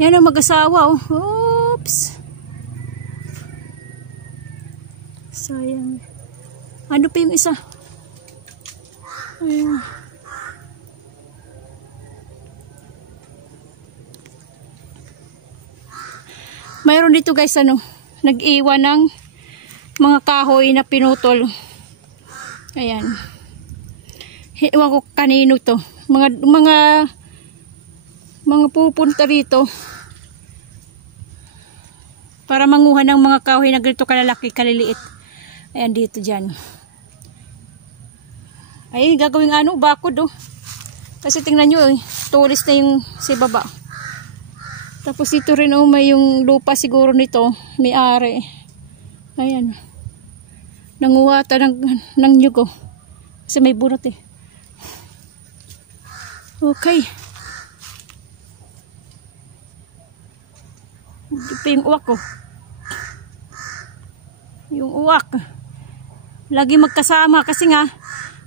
Yan ang mag-asawa, oh. Oops. Sayang. Ano pa yung isa? Ayun. Mayroon dito guys, ano, nag-iwan ng mga kahoy na pinutol. Ayan. Ewan ko kanino to. Mga pupunta rito para manguha ng mga kahoy na ganito kalalaki, kaliliit. Ayan dito dyan. Ay, gagawing ano, bakod oh. Kasi tingnan nyo, tulis na yung si baba. Tapos dito rin oh, may yung lupa siguro nito, may ari. Ayan. Nanguha ata ng nyug oh. Kasi may bunot eh. Okay. Hindi pa yung uwak oh. Yung uwak. Lagi magkasama kasi nga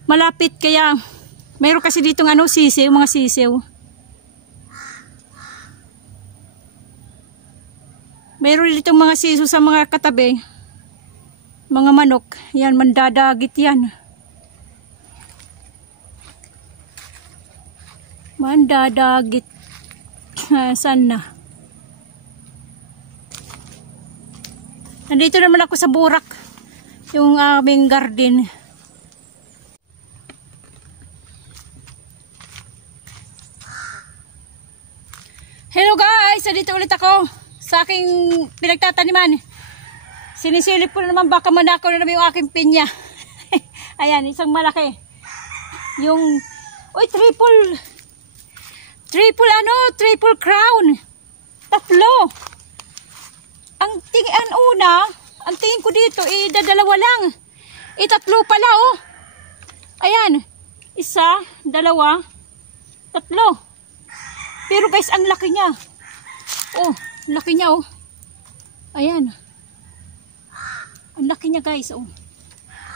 malapit, kaya mayroon kasi ditong ano, sisiw, mga sisiw. Mayroon ditong mga sisiw sa mga katabi. Mga manok. Yan, mandadagit yan. Mandadagit. Saan na? Nandito naman ako sa burak. Yung aming garden. Hello guys! Nandito ulit ako sa aking pinagtataniman. Sinisilip ko na naman, baka manakaw na naman yung aking pinya. Ayan, isang malaki. Yung, oy, triple crown. Tatlo. Ang tingin ko dito, dadalawa lang. Tatlo pala, oh. Ayan, isa, dalawa, tatlo. Pero guys, ang laki niya. Oh, laki niya, oh. Ayan. Ang laki niya guys, oh.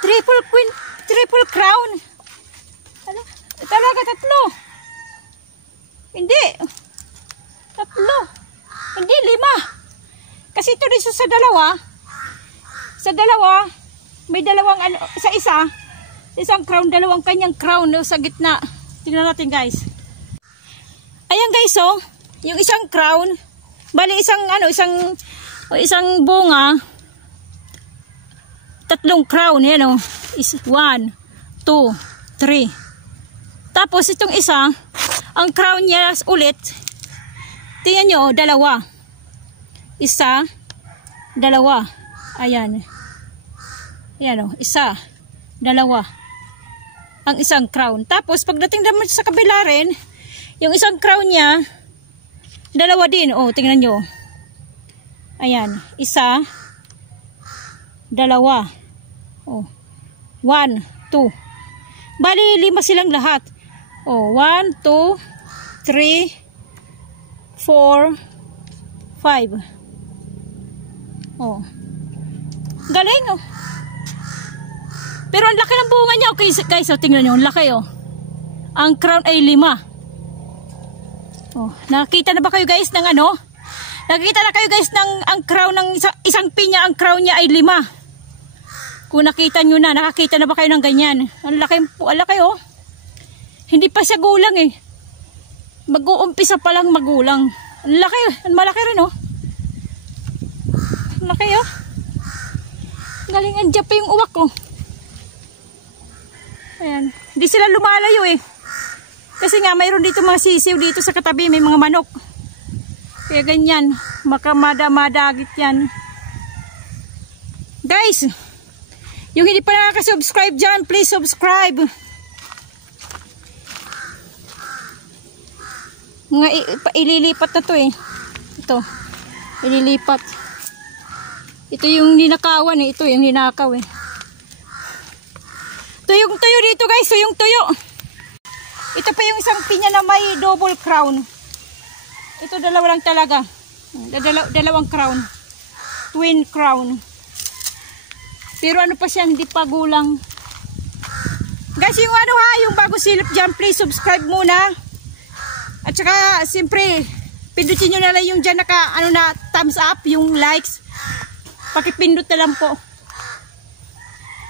Triple crown. Talaga tatlo. Hindi. Tatlo. Hindi, 5. Kasi ito rin sa dalawa. Sa dalawa, may dalawang ano, isang crown, dalawang kanyang crown no, sa gitna. Tingnan natin guys. Ayan guys, oh. Yung isang crown, bali isang bunga, tatlong crown, yan oh. 1, 2, 3. Tapos itong isa, ang crown niya ulit, tingnan nyo, dalawa. Isa, dalawa. Ayan. Ayan oh, isa, dalawa. Ang isang crown. Tapos pagdating naman sa kabila rin, yung isang crown niya, dalawa din. Oh, tingnan nyo. Ayan. Isa, dalawa. Oh. 1, 2. Bali, 5 silang lahat. Oh, 1, 2, 3, 4, 5. Oh. Galing, oh. Pero ang laki ng bunga niya. Okay, guys, oh, tingnan nyo. Ang laki, oh. Ang crown ay 5. Oh, nakita na ba kayo guys ng ano? Nakita na kayo guys ng ang crown ng isang pinya, ang crown niya ay 5. Kung nakita nyo na, nakakita na ba kayo ng ganyan? Ang laki oh. Hindi pa siya gulang eh. Mag-uumpisa pa lang magulang. Ang laki, ang malaki rin oh. Ang laki oh. Galing, andyan pa yung uwak oh. Ayan. Hindi sila lumalayo eh. Kasi nga mayroon dito mga sisiw dito sa katabi, may mga manok. Kaya ganyan, madagit yan. Guys, yung hindi pa nakaka-subscribe dyan, please subscribe. Mga ililipat na to eh. Ito, ililipat. Ito yung ninakawan eh, ito yung ninakaw eh. Tuyong tuyo dito guys, tuyong tuyo. Ito pa yung isang pinya na may double crown. Ito dalawa lang talaga. Dalawang crown. Twin crown. Pero ano pa siya, hindi pa gulang. Guys, yung ano ha, yung bago silip dyan, please subscribe muna. At saka, siyempre, Pindutin nyo na lang yung dyan naka, ano na, thumbs up, yung likes. Pakipindot na lang po.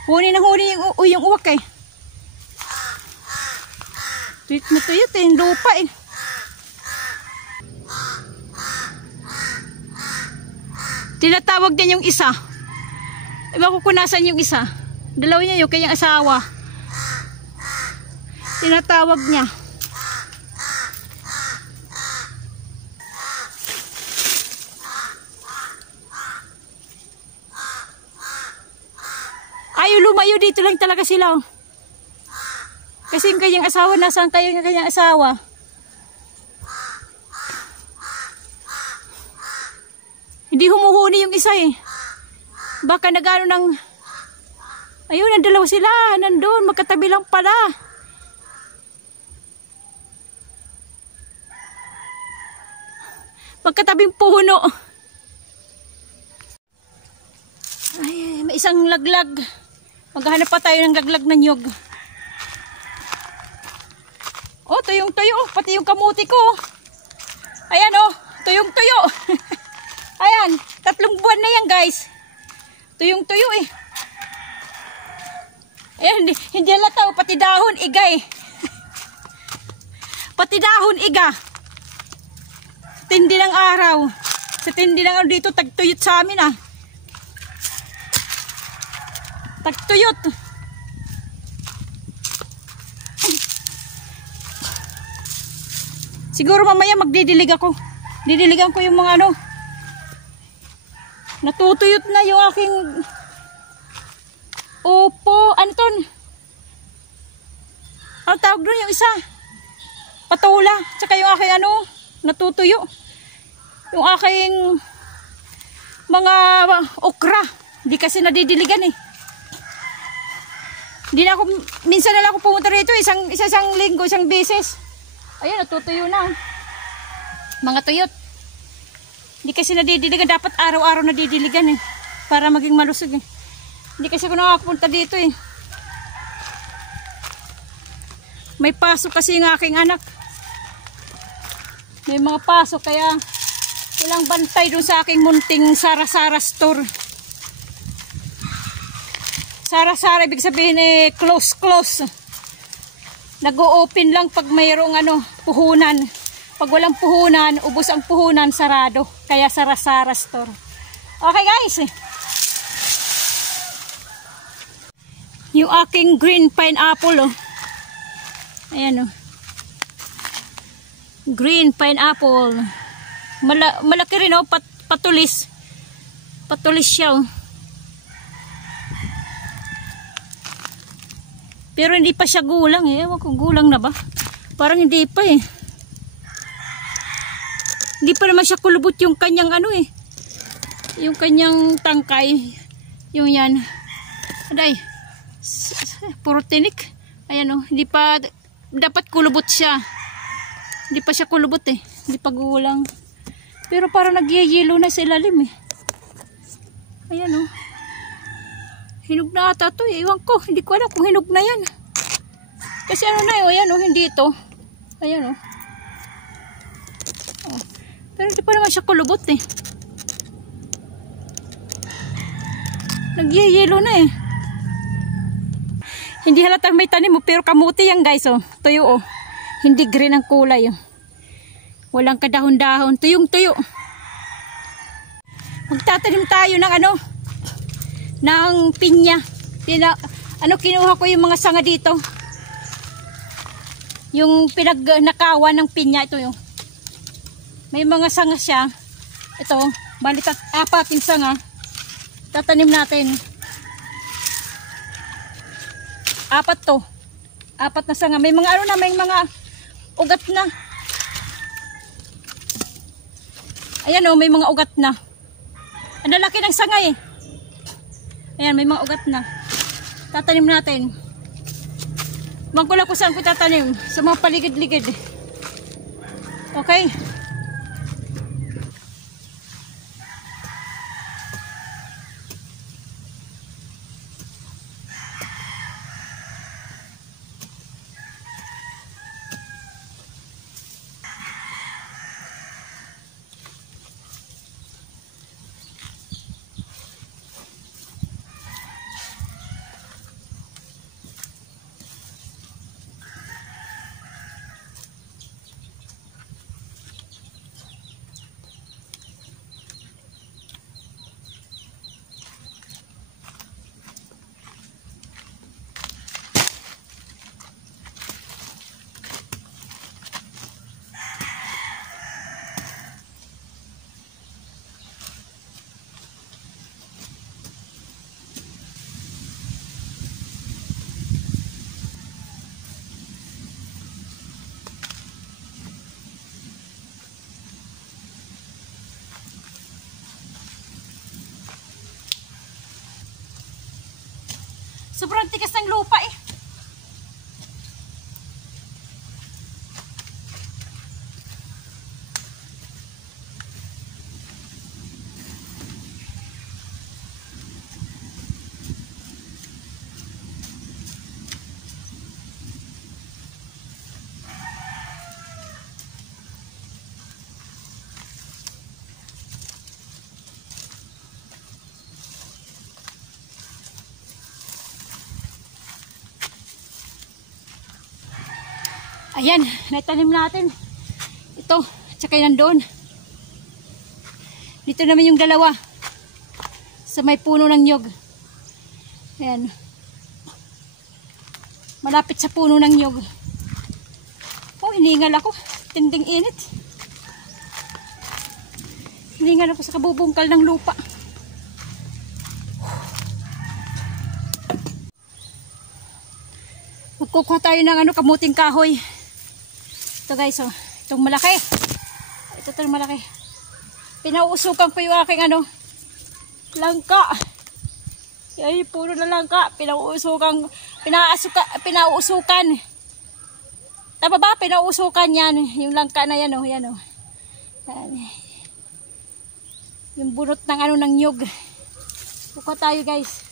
Huni ng huni yung uwak eh. Tuyot na tuyot eh, yung lupa eh. Tinatawag din yung isa. Iba ko kung nasan yung isa. Dalawa niya yung kanyang asawa. Tinatawag niya. Ayaw lumayo, dito lang talaga sila. Oh. Kasi yung kanyang asawa, nasaan tayo yung kanyang asawa? Hindi humuhuni yung isa eh. Baka nagano ng... Ayun, ang dalawa sila. Nandun, magkatabi lang pala. Magkatabing puno. Ay, may isang laglag. Maghahanap pa tayo ng laglag na nyog. Oh, tuyong tuyo. Pati yung kamuti ko. Ayan oh, tuyong tuyo. Ayan, 3 buwan na yan guys. Tuyong tuyo eh. Ayan, hindi halata, pati dahon iga eh. Pati dahon iga. Tindi ng araw. Sa tindi ng araw dito, tagtuyot sa amin ah. Tagtuyot. Siguro mamaya magdidilig ako. Didiligan ko yung mga ano. Natutuyot na yung aking opo, ano ton? Ano tawag doon yung isa? Patula. Tsaka yung aking ano, natutuyo. Yung aking mga okra. Hindi kasi nadidiligan eh. Hindi na ako, minsan na lang ako pumunta rito, isang linggo, isang beses. Ayun, natutuyo na. Mga tuyot. Hindi kasi nadidiligan, dapat araw-araw nadidiligan eh. Para maging malusog eh. Hindi kasi ako nakakapunta dito eh. May pasok kasi yung aking anak. May mga pasok kaya walang bantay doon sa aking munting Sara-Sara store. Sara-Sara ibig sabihin eh close. Nag-o-open lang pag mayroong ano, puhunan. Pag walang puhunan, ubos ang puhunan, sarado. Kaya Sara-Sara store. Okay guys. Yung aking green pineapple oh. Ayan oh. Green pineapple. Malaki rin oh, patulis. Patulis siya oh. Pero hindi pa siya gulang eh. Ewan ko, gulang na ba? Parang hindi pa eh. Hindi pa naman siya kulubot yung kanyang ano eh. Yung kanyang tangkay. Yung yan. Aday. Puro tinik. Ayan oh. Hindi pa, dapat kulubot siya. Hindi pa siya kulubot eh. Hindi pa gulang. Pero parang nagyayelo na sa ilalim eh. Ayan oh. Hinog na ata ito eh. Ewan ko. Hindi ko alam kung hinog na yan. Kasi ano na yun. Ayan o. Hindi ito. Ayan o. Oh. Pero hindi pa naman siya kulubot eh. Nagyayelo na eh. Hindi halatang may tanim mo. Pero kamuti yan guys o. Tuyo o. Hindi green ang kulay o. Walang kadahon-dahon. Tuyong-tuyo. Magtatanim tayo ng ano. Ng pinya. Kinuha ko yung mga sanga dito. Yung pinagnakawan ng pinya. Ito yung. May mga sanga siya. Ito. Bali 4 yung sanga. Tatanim natin. 4 to. 4 na sanga. May mga ano na. May mga ugat na. Ayan o. May mga ugat na. Ang lalaki ng sanga eh. Ayan, may mga ugat na. Tatanim natin. Magkula ko saan ko tatanim. Sa mga paligid-ligid. Okay? Sobrang tigas ng lupa eh. Ayan, naitanim natin. Ito, tsaka yan doon. Dito naman yung dalawa. Sa may puno ng nyog. Ayan. Malapit sa puno ng nyog. Oh, hiningal ako. Tinding init. Hiningal ako sa kabubungkal ng lupa. Magkukuha tayo ng kamuting kahoy. Ito guys, oh. Itong malaki. Itong malaki. Pinauusukan ko yung aking langka. Ay, puro na langka. Pinauusukan. Tama ba? Pinauusukan yan. Yung langka na yan, oh. Yan, oh. Yan. Yung bunot ng ng nyug. Kukuha tayo guys.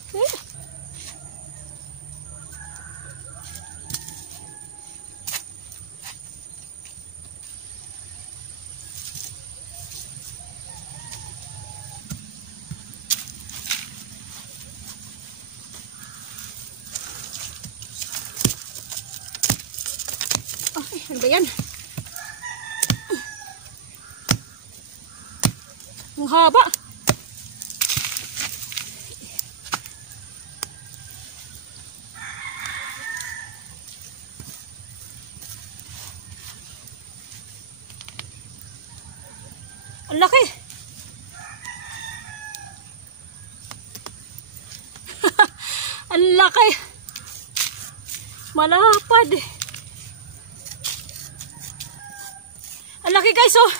Ano ba yan? Ang haba. Ang laki. Ang laki. Malapad. Ang laki guys, oh.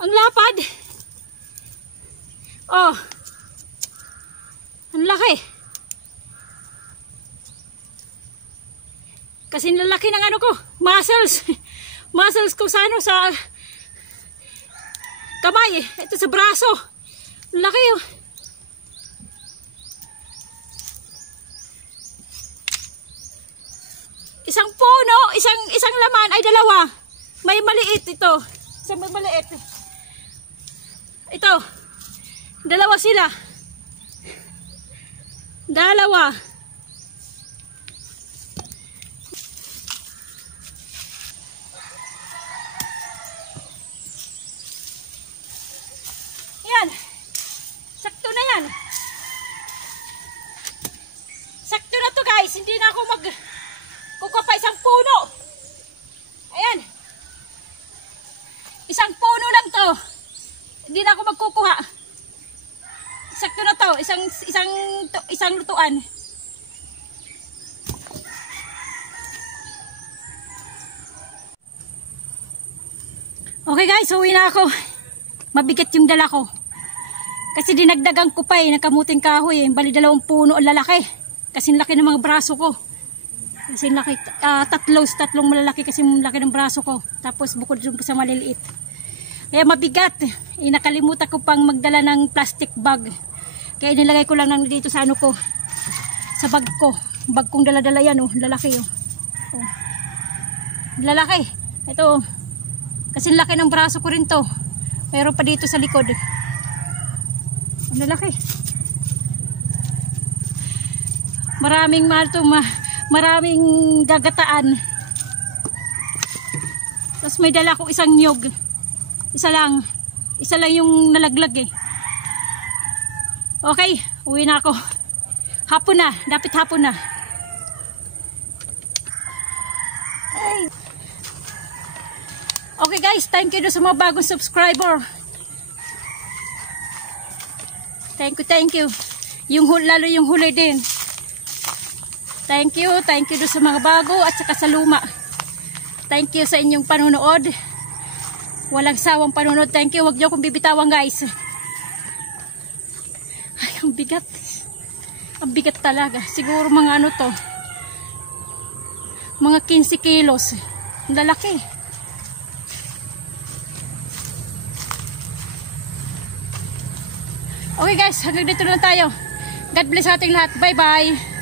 Ang lapad. Oh. Ang laki. Kasi lalaki ng ko, muscles. Muscles ko sa sa kamay. Ito sa braso. Ang laki, oh. Isang puno, isang laman ay dalawa. May maliit ito. Isang may maliit. Ito. Dalawa sila. Dalawa. Yan. Sakto na yan. Sakto na to guys. Hindi na ako kukuha pa isang puno. Ayan. Isang puno lang to. Hindi na ako magkukuha. Sakto na to. Isang lutuan. Okay guys, uwi na ako. Mabigat yung dala ko. Kasi dinagdagan ko pa ng kamuting kahoy. Bali 2 puno ang lalaki. Kasi laki ng mga braso ko. Kasi laki, tatlong malalaki kasi laki ng braso ko. Tapos bukod dun sa maliliit. Kaya mabigat. Nakalimutan ko pang magdala ng plastic bag. Kaya nilagay ko lang dito sa ko. Sa bag ko. Bag kong dala-dala yan, oh. Lalaki, oh. Oh. Lalaki. Ito, oh. Kasi laki ng braso ko rin to. Mayroon pa dito sa likod. Lalaki. Maraming gagataan. Tapos may dala ko isang nyog. Isa lang yung nalaglag eh. Okay, uwi na ako. Hapon na, dapat hapon na. Ay. Okay guys, thank you sa mga bagong subscriber. Thank you. Lalo yung huli din. Thank you sa mga bago at saka sa luma. Thank you sa inyong panonood. Walang sawang panonood. Thank you. Huwag niyo akong bibitawan guys. Ay, ang bigat. Ang bigat talaga. Siguro mga ano to. Mga 15 kilos. Ang lalaki. Okay guys, hanggang dito na tayo. God bless sa ating lahat. Bye bye.